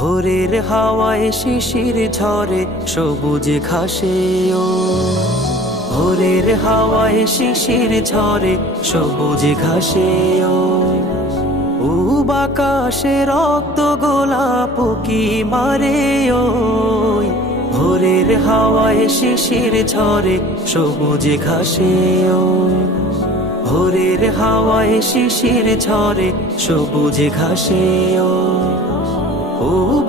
ভোরের হাওয়ায় শিশির ঝরে সবুজ ঘাসে ও ভোরের হাওয়ায় শিশির ঝরে সবুজ ঘাসে ও বাকাশে রক্ত গোলাপ কি মারে ও ভোরের হাওয়ায় শিশির ঝরে সবুজ ঘাসে ও ভোরের হাওয়ায় শিশির ঝরে সবুজ ঘাসে ও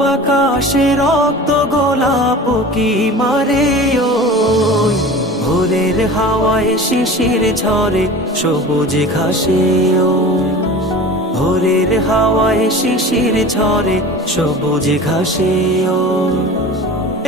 বাকাশে রক্ত গোলাপ কি মারে ও ভোরের হাওয়ায় শিশির ঝরে সবুজ ঘাসে ও ভোরের হাওয়ায় শিশির ঝরে সবুজ ঘাসে ও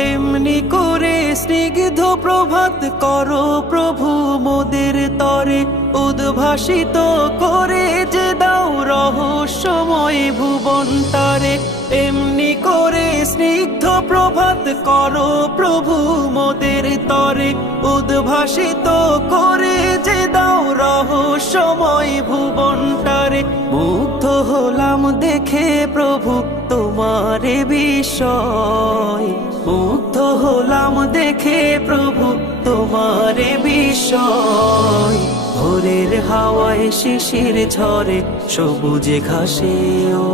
এমনি করে স্নিগ্ধ প্রভাত করো প্রভু মোদের তরে উদ্ভাসিত করে যে দাও রহস্যময় ভুবন তারে এমনি করে স্নিগ্ধ প্রভাত করো প্রভু মোদের তরে উদ্ভাসিত করে যে দাও রহস্যময় ভুবন তারে মুগ্ধ হলাম দেখে প্রভু তোমারে বিস্ময় মুগ্ধ হলাম দেখে প্রভু তোমারে বিস্ময় ভোরের হাওয়ায় শিশির ঝরে সবুজ ঘাসে ও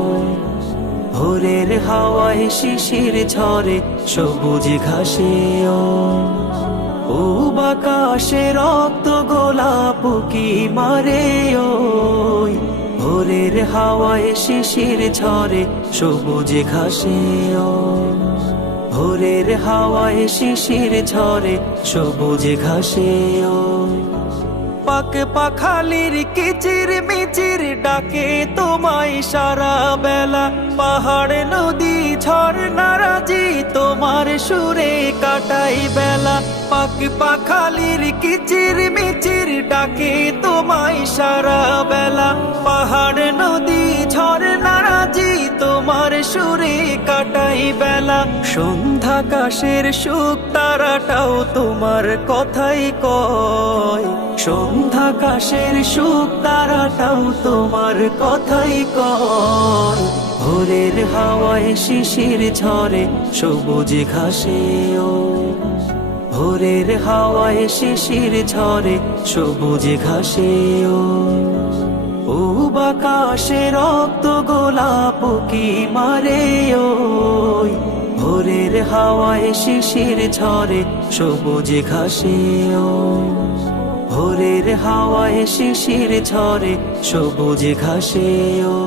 ভোরের হাওয়ায় শিশির ঝরে সবুজ ঘাসে ও বাকাশে রক্ত গোলাপ কি মারে ও ভোরের হাওয়ায় শিশির ঝরে সবুজ ঘাসে ও ভোরের হাওয়ায় শিশির ঝরে সবুজ ঘাসে ও পাক পাখালির কিচির মিচির ডাকে তোমায় সারা বেলা পাহাড় নদী ঝর্ণারাজি তোমার সুরে কাটাই বেলা পাক পাখালির কিচির মিচির ডাকে তোমায় সারা বেলা পাহাড় নদী ঝর্ণারাজি তোমার সুরে কাটাই বেলা সন্ধ্যাকাশের সুখ তারাটাও তোমার কথাই কয় সন্ধ্যাকাশের সুখ তারাটাও তোমার কথাই কয় ভোরের হাওয়ায় শিশির ঝরে সবুজ ঘাসে ও ভোরের হাওয়ায় শিশির ঝরে সবুজ ঘাসে ও বাকাশে রক্ত গোলাপ কি মারে ও ভোরের হাওয়ায় শিশির ঝরে সবুজ ঘাসে ও ভোরের হাওয়ায় শিশির ঝরে সবুজ ঘাসে ও